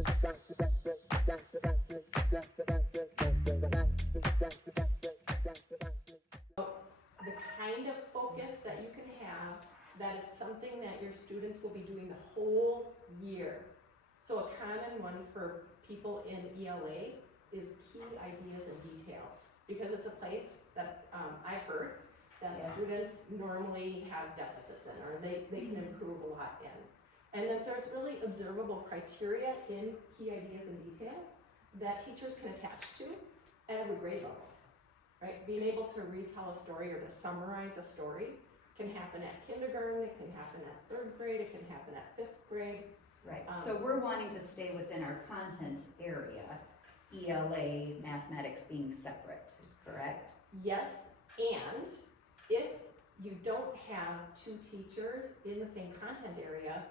The kind of focus that you can have, that it's something that your students will be doing the whole year. So a common one for people in ELA is key ideas and details, because it's a place that I've heard that Yes. students normally have deficits in, or they can improve a lot in. And that there's really observable criteria in key ideas and details that teachers can attach to at every grade level, right? Being able to retell a story or to summarize a story can happen at kindergarten, it can happen at 3rd grade, it can happen at 5th grade. Right, so we're wanting to stay within our content area, ELA, mathematics being separate, correct? Yes, and if you don't have 2 teachers in the same content area,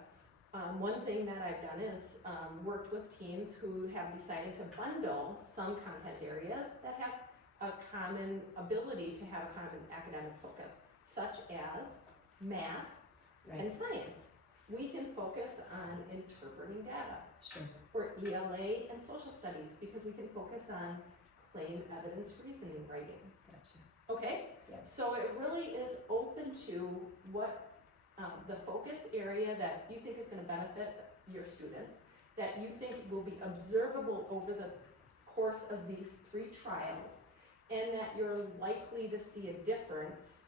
one thing that I've done is worked with teams who have decided to bundle some content areas that have a common ability to have kind of an academic focus, such as math and science. We can focus on interpreting data. Sure. Or ELA and social studies, because we can focus on claim, evidence, reasoning, writing. Gotcha. Okay? Yep. So it really is open to what the focus area that you think is going to benefit your students, that you think will be observable over the course of these 3 trials, and that you're likely to see a difference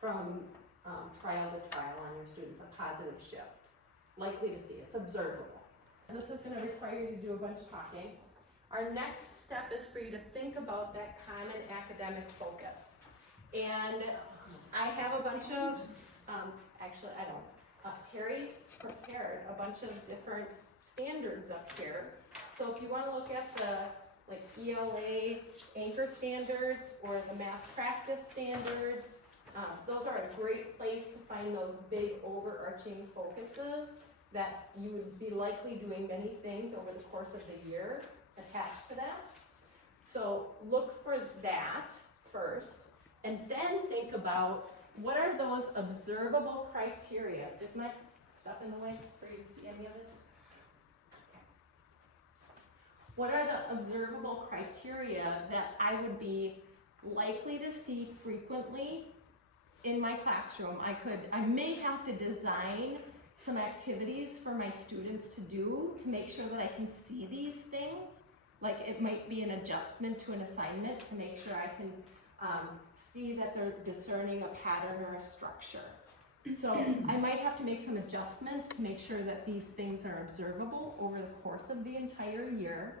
from trial to trial on your students, a positive shift. Likely to see, it's observable. This is going to require you to do a bunch of talking. Our next step is for you to think about that common academic focus. And I have a bunch of, actually I don't, Terry prepared a bunch of different standards up here. So if you want to look at the ELA anchor standards or the math practice standards, those are a great place to find those big overarching focuses that you would be likely doing many things over the course of the year attached to that. So look for that first, and then think about what are those observable criteria. Is my stuff in the way for you to see any of this? What are the observable criteria that I would be likely to see frequently in my classroom? I may have to design some activities for my students to do to make sure that I can see these things. Like it might be an adjustment to an assignment to make sure I can see that they're discerning a pattern or a structure. So I might have to make some adjustments to make sure that these things are observable over the course of the entire year.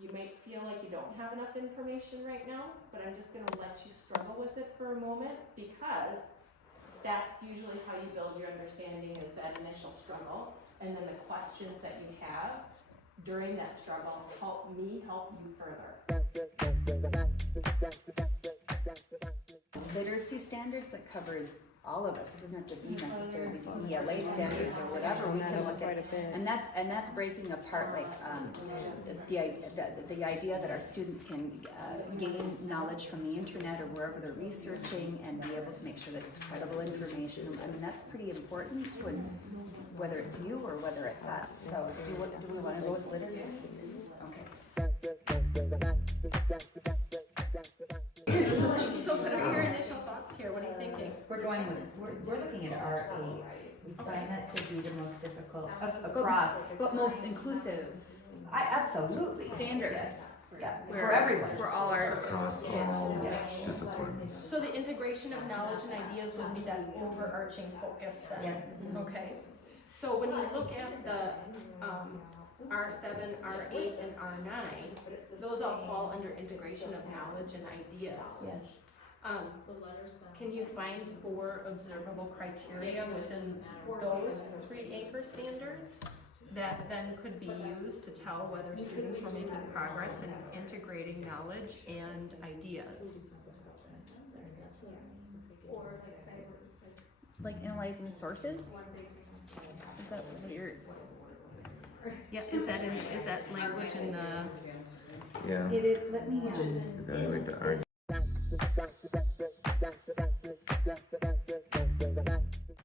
You might feel like you don't have enough information right now, but I'm just going to let you struggle with it for a moment, because that's usually how you build your understanding, is that initial struggle, and then the questions that you have during that struggle help me help you further. Literacy standards, that covers all of us. It doesn't have to be necessarily the ELA standards or whatever. We can look at, and that's breaking apart like the idea that our students can gain knowledge from the internet or wherever they're researching and be able to make sure that it's credible information. I mean, that's pretty important when, whether it's you or whether it's us. So do we want to go with literacy? So what are your initial thoughts here? What are you thinking? We're going with, we're looking at R8. We find that to be the most difficult across, But most inclusive absolutely. standards. Yes. Yeah, for everyone. For all our Across all disciplines. So the integration of knowledge and ideas would be that overarching focus then. Yeah. Okay. So when you look at the R7, R8, and R9, those all fall under integration of knowledge and ideas. Yes. Can you find 4 observable criteria within those 3 anchor standards that then could be used to tell whether students were making progress in integrating knowledge and ideas? like analyzing sources. Is that what you're? Yeah, is that language in the? Yeah. It is, let me, Evaluate the argument.